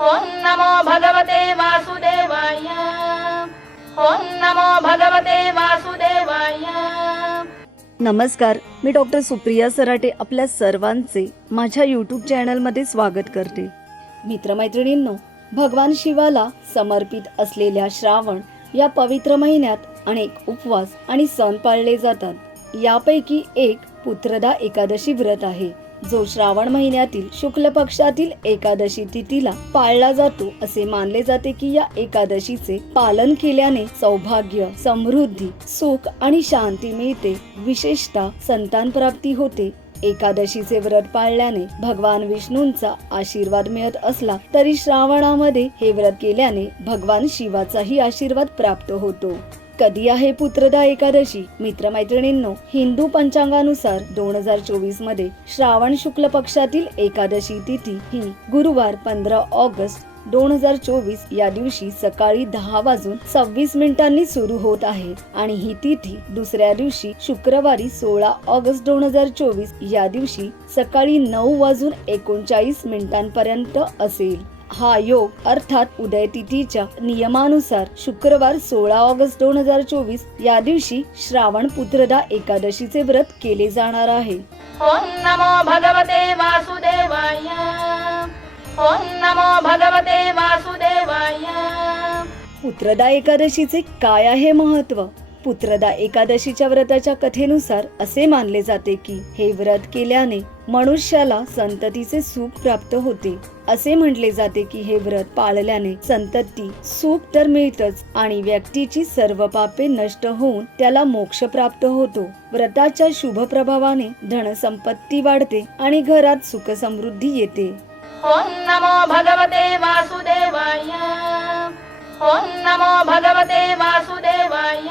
ॐ नमो भगवते वासुदेवाय। ॐ नमो भगवते वासुदेवाय। नमस्कार मी डॉक्टर सुप्रिया सराटे आपल्या सर्वांचे माझ्या यूट्यूब चॅनलमध्ये स्वागत करते. मित्रमैत्रिणींनो भगवान शिवाला समर्पित असलेल्या श्रावण या पवित्र महिन्यात अनेक उपवास आणि सण पाळले जातात. यापैकी एक पुत्रदा एकादशी व्रत आहे. जो श्रावण महिन्यातील शुक्ल पक्षातील एकादशी तिथीला पाळला जातो असे मानले जाते की या एकादशीचे पालन केल्याने सौभाग्य समृद्धी सुख आणि शांती मिळते. विशेषतः संतान प्राप्ती होते. एकादशीचे व्रत पाळल्याने भगवान विष्णूंचा आशीर्वाद मिळत असला तरी श्रावणामध्ये हे व्रत केल्याने भगवान शिवाचाही आशीर्वाद प्राप्त होतो. कधी आहे पुत्रदा एकादशी? मित्रमैत्रिणींनो हिंदू पंचांगानुसार दोन हजार चोवीसमध्ये श्रावण शुक्ल पक्षातील एकादशी तिथी ही गुरुवार पंधरा ऑगस्ट दोन हजार चोवीस या दिवशी सकाळी दहा वाजून सव्वीस मिनिटांनी सुरू होत आहे. आणि ही तिथी दुसऱ्या दिवशी शुक्रवारी सोळा ऑगस्ट दोन हजार चोवीस या दिवशी सकाळी नऊ वाजून एकोणचाळीस मिनिटांपर्यंत असेल. हा योग अर्थात उदय तिथीच्या नियमानुसार शुक्रवार सोळा ऑगस्ट दोन हजार चोवीस या दिवशी श्रावण पुत्रदा एकादशीचे व्रत केले जाणार आहे. ॐ नमो भगवते वासुदेवाय. ॐ नमो भगवते वासुदेवाय. पुत्रदा एकादशीचे काय आहे महत्त्व? पुत्रदा एकादशीच्या व्रताच्या कथेनुसार असे मानले जाते की हे व्रत केल्याने मनुष्याला संततीचे सुख प्राप्त होते. असे म्हटले जाते की हे व्रत पाळल्याने संतती सुख तर मिळतच आणि व्यक्तीची सर्व पापे नष्ट होऊन त्याला मोक्ष प्राप्त होतो. व्रताच्या शुभ प्रभावाने धनसंपत्ती वाढते आणि घरात सुख समृद्धी येते. ॐ नमो भगवते वासुदेवाय. ॐ नमो भगवते वासुदेवाय.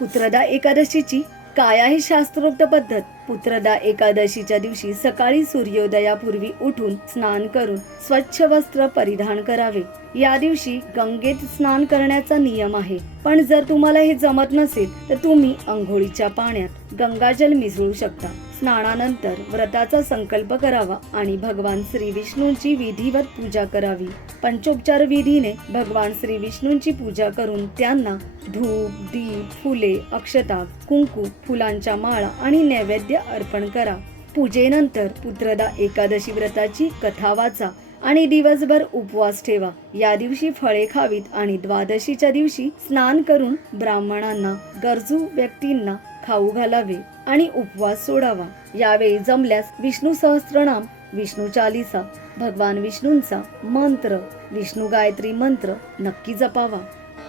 पुत्रदा एकादशीची काय आहे शास्त्रोक्त पद्धत. पुत्रदा एकादशीच्या दिवशी सकाळी सूर्योदयापूर्वी उठून स्नान करून स्वच्छ वस्त्र परिधान करावे. या दिवशी गंगेत स्नान करण्याचा नियम आहे. पण जर तुम्हाला हे जमत नसेल तर तुम्ही अंघोळीच्या पाण्यात गंगाजल मिसळू शकता. स्नानानंतर व्रताचा संकल्प करावा आणि भगवान श्री विष्णूंची विधिवत पूजा करावी. पंचोपचार विधीने भगवान श्री विष्णूंची पूजा करून त्यांना धूप दीप फुले अक्षता कुंकू फुलांच्या माळा आणि नैवेद्य अर्पण करा. पूजेनंतर पुत्रदा एकादशी व्रताची कथा वाचा आणि दिवसभर उपवास ठेवा. या दिवशी फळे खावीत आणि द्वादशीच्या दिवशी स्नान करून ब्राह्मणांना गरजू व्यक्तींना खाऊ घालावे आणि उपवास सोडावा. यावेळी जमल्यास विष्णू सहस्त्रनाम विष्णू चालिसा भगवान विष्णूंचा मंत्र विष्णू गायत्री मंत्र नक्की जपावा.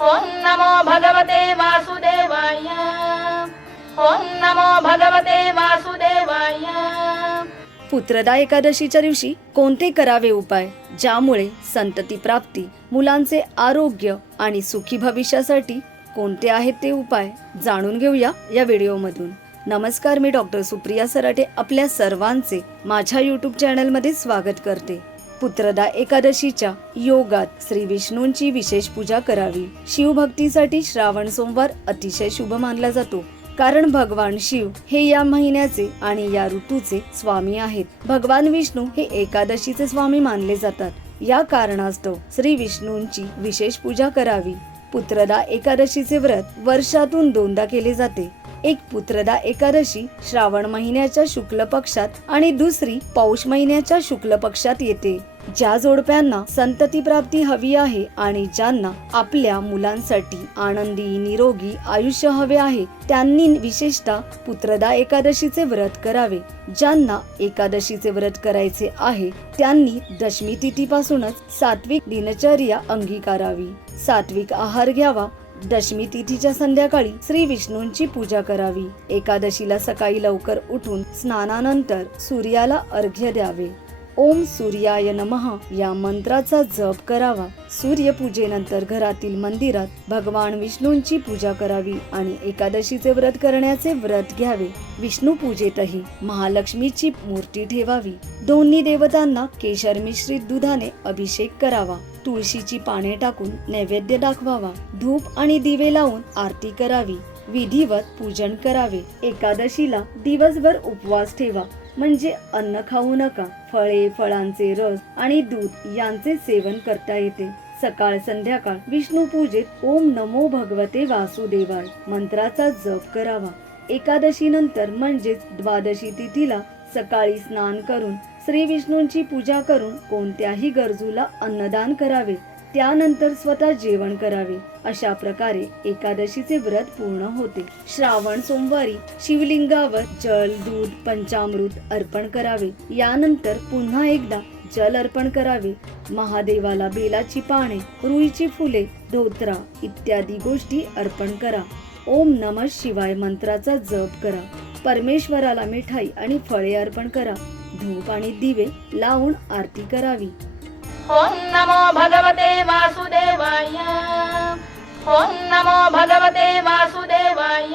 ॐ नमो भगवते वासुदेवाय. ॐ नमो भगवते वासुदेवाय. पुत्रदा एकादशीच्या दिवशी कोणते करावे उपाय? ज्यामुळे संतती प्राप्ती मुलांचे आरोग्य आणि सुखी भविष्यासाठी कोणते आहेत ते उपाय जाणून घेऊया या व्हिडिओमधून. नमस्कार मी डॉक्टर सुप्रिया सराटे आपल्या सर्वांचे माझ्या यूट्यूब चॅनलमध्ये स्वागत करते. पुत्रदा एकादशीच्या योगात श्री विष्णूंची विशेष पूजा करावी. शिवभक्तीसाठी श्रावण सोमवार अतिशय शुभ मानला जातो. कारण भगवान शिव हे या महिन्याचे आणि या ऋतूचे स्वामी आहेत. भगवान विष्णू हे एकादशीचे स्वामी मानले जातात. या कारणास्तव श्री विष्णूंची विशेष पूजा करावी. पुत्रदा एकादशीचे व्रत वर्षातून दोनदा केले जाते. एक पुत्रदा एकादशी श्रावण महिन्याच्या शुक्ल पक्षात आणि दुसरी पौष महिन्याच्या शुक्ल पक्षात येते. ज्या जोडप्यांना संतती प्राप्ती हवी आहे आणि ज्यांना आपल्या मुलांसाठी आनंदी निरोगी आयुष्य हवे आहे त्यांनी विशेषतः पुत्रदा एकादशीचे व्रत करावे. ज्यांना एकादशीचे व्रत करायचे आहे त्यांनी दशमी तिथीपासूनच सात्विक दिनचर्या अंगीकारावी. सात्विक आहार घ्यावा. दशमी तिथीच्या संध्याकाळी श्री विष्णूंची पूजा करावी. एकादशीला सकाळी लवकर उठून स्नानानंतर सूर्याला अर्घ्य द्यावे. ओम सूर्याय नमः या मंत्राचा जप करावा. सूर्यपूजेनंतर घरातील मंदिरात भगवान विष्णूंची पूजा करावी आणि एकादशीचे व्रत करण्याचे व्रत घ्यावे. विष्णू पूजेतही महालक्ष्मीची मूर्ती ठेवावी. दोन्ही देवतांना केशर मिश्रित दुधाने अभिषेक करावा. तुळशीची पाने टाकून नैवेद्य दाखवावा. धूप आणि दिवे लावून आरती करावी. विधिवत पूजन करावे. एकादशीला दिवसभर उपवास ठेवा. म्हणजे अन्न खाऊ नका. फळे फळांचे रस आणि दूध यांचे सेवन करता येते. सकाळ संध्याकाळ विष्णू पूजेत ओम नमो भगवते वासुदेवाय. मंत्राचा जप करावा. एकादशी नंतर म्हणजेच द्वादशी तिथीला सकाळी स्नान करून श्री विष्णूंची पूजा करून कोणत्याही गरजूला अन्नदान करावे. त्यानंतर स्वतः जेवण करावे. अशा प्रकारे एकादशीचे व्रत पूर्ण होते. श्रावण सोमवारी शिवलिंगावर जल दूध पंचामृत अर्पण करावे. यानंतर पुन्हा एकदा जल अर्पण करावे. महादेवाला बेलाची पाने रुईची फुले धोत्रा इत्यादी गोष्टी अर्पण करा. ओम नम शिवाय मंत्राचा जप करा. परमेश्वराला मिठाई आणि फळे अर्पण करा. धूप आणि दिवे लावून आरती करावी. ॐ नमो भगवते वासुदेवाय। ॐ नमो भगवते वासुदेवाय।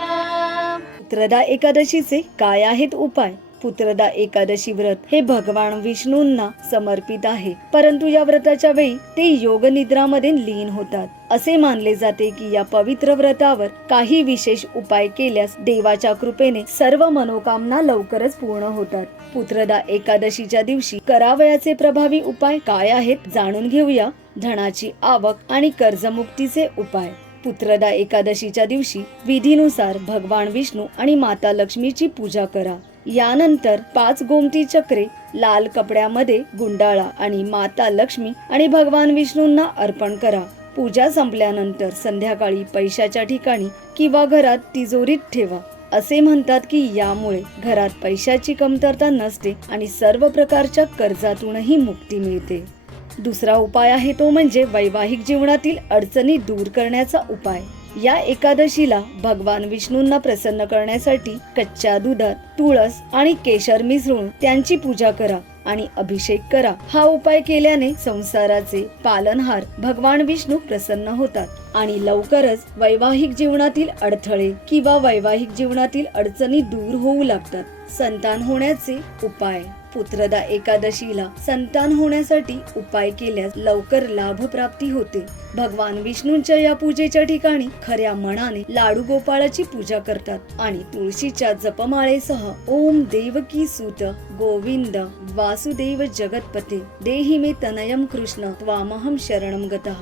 त्रदा एकादशीचे काय आहेत उपाय? पुत्रदा एकादशी व्रत हे भगवान विष्णूंना समर्पित आहे. परंतु या व्रताच्या वेळी ते योग निद्रामध्ये लीन होतात. असे मानले जाते की या पवित्र व्रतावर काही विशेष उपाय केल्यास देवाच्या कृपेने सर्व मनोकामना लवकरच पूर्ण होतात. पुत्रदा एकादशीच्या दिवशी करावयाचे प्रभावी उपाय काय आहेत जाणून घेऊया. धनाची आवक आणि कर्जमुक्तीचे उपाय. पुत्रदा एकादशीच्या दिवशी विधीनुसार भगवान विष्णू आणि माता लक्ष्मीची पूजा करा. यानंतर पाच गोमती चक्रे लाल कपड्यामध्ये गुंडाळा आणि माता लक्ष्मी आणि भगवान विष्णूंना अर्पण करा. पूजा संपल्यानंतर संध्याकाळी पैशाच्या ठिकाणी किंवा घरात तिजोरीत ठेवा. असे म्हणतात की यामुळे घरात पैशाची कमतरता नसते आणि सर्व प्रकारच्या कर्जातूनही मुक्ती मिळते. दुसरा उपाय आहे तो म्हणजे वैवाहिक जीवनातील अडचणी दूर करण्याचा उपाय. या एकादशीला भगवान विष्णूंना प्रसन्न करण्यासाठी कच्च्या दुधात तुळस आणि केशर मिसळून त्यांची पूजा करा आणि अभिषेक करा. हा उपाय केल्याने संसाराचे पालनहार भगवान विष्णू प्रसन्न होतात आणि लवकरच वैवाहिक जीवनातील अडथळे किंवा वैवाहिक जीवनातील अडचणी दूर होऊ लागतात. संतान होण्याचे उपाय. पुत्रदा एकादशीला संतान होण्यासाठी उपाय केल्यास लवकर लाभ प्राप्ती होते. भगवान विष्णूंच्या या पूजेच्या ठिकाणी खऱ्या मनाने लाडू गोपाळाची पूजा करतात आणि तुळशीच्या जपमाळेसह ओम देवकी सुत गोविंद वासुदेव जगतपते. देहि मे तनयम कृष्ण त्वामहम शरणम गतः.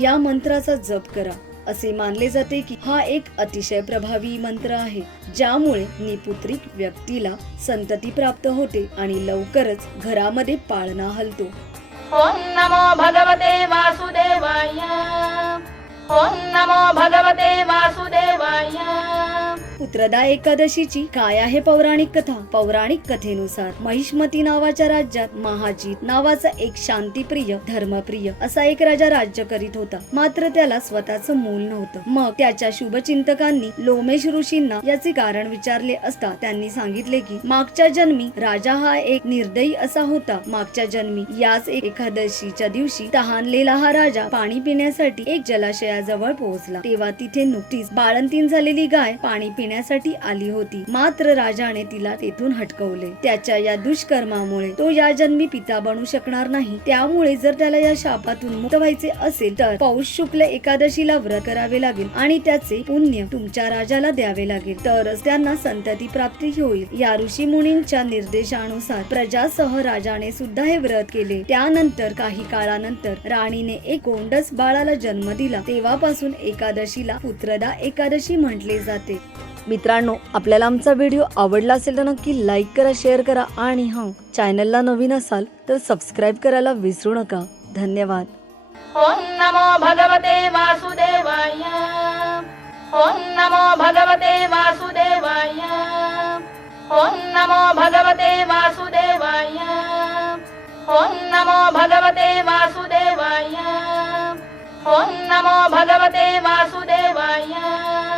या मंत्राचा जप करा. असे मानले जाते की हा एक अतिशय प्रभावी मंत्र आहे ज्यामुळे निपुत्रिक व्यक्तीला संतती प्राप्त होते आणि लवकरच घरामध्ये पाळणा हलतो. ओम नमो भगवते वासुदेवाय. ओम नमो भगवते वासुदेवाय. पुत्रदा एकादशीची काय आहे पौराणिक कथा? पौराणिक कथेनुसार महिष्मती नावाच्या राज्यात महाजीत नावाचा एक शांतीप्रिय धर्मप्रिय असा एक राजा राज्य करीत होता. मात्र त्याला स्वतःच मूल नव्हतं. मग त्याच्या शुभचिंतकांनी लोमेश ऋषींना याचे कारण विचारले असता त्यांनी सांगितले की मागच्या जन्मी राजा हा एक निर्दयी असा होता. मागच्या जन्मी याच एकादशीच्या दिवशी तहानलेला हा राजा पाणी पिण्यासाठी एक जलाशयाजवळ पोहोचला. तेव्हा तिथे नुकतीच बाळंतीन झालेली गाय पाणी घेण्यासाठी आली होती. मात्र राजाने तिला तेथून हटकवले. त्याच्या या दुष्कर्मामुळे तो या जन्मी पिता बनू शकणार नाही. त्यामुळे जर त्याला या शापातून मुक्त व्हायचे असेल तर पौष शुक्ल एकादशीला व्रत करावे लागेल आणि त्याचे पुण्य तुमच्या राजाला द्यावे लागेल. तरच त्यांना संतती प्राप्ती होईल. या ऋषी मुनींच्या निर्देशानुसार प्रजासह राजाने सुद्धा हे व्रत केले. त्यानंतर काही काळानंतर राणीने एक गोंडस बाळाला जन्म दिला. तेव्हापासून एकादशीला पुत्रदा एकादशी म्हटले जाते. मित्रांनो आपल्याला आमचा व्हिडिओ आवडला असेल तर नक्की लाईक करा शेअर करा आणि हां चॅनलला नवीन असाल तर सबस्क्राईब करायला विसरू नका. धन्यवाद. ओम नमो भगवते वासुदेवाय. ओम नमो भगवते वासुदेवाय. ओम नमो भगवते वासुदेवाय. ओम नमो भगवते वासुदेवाय. ओम नमो भगवते वासुदेवाय.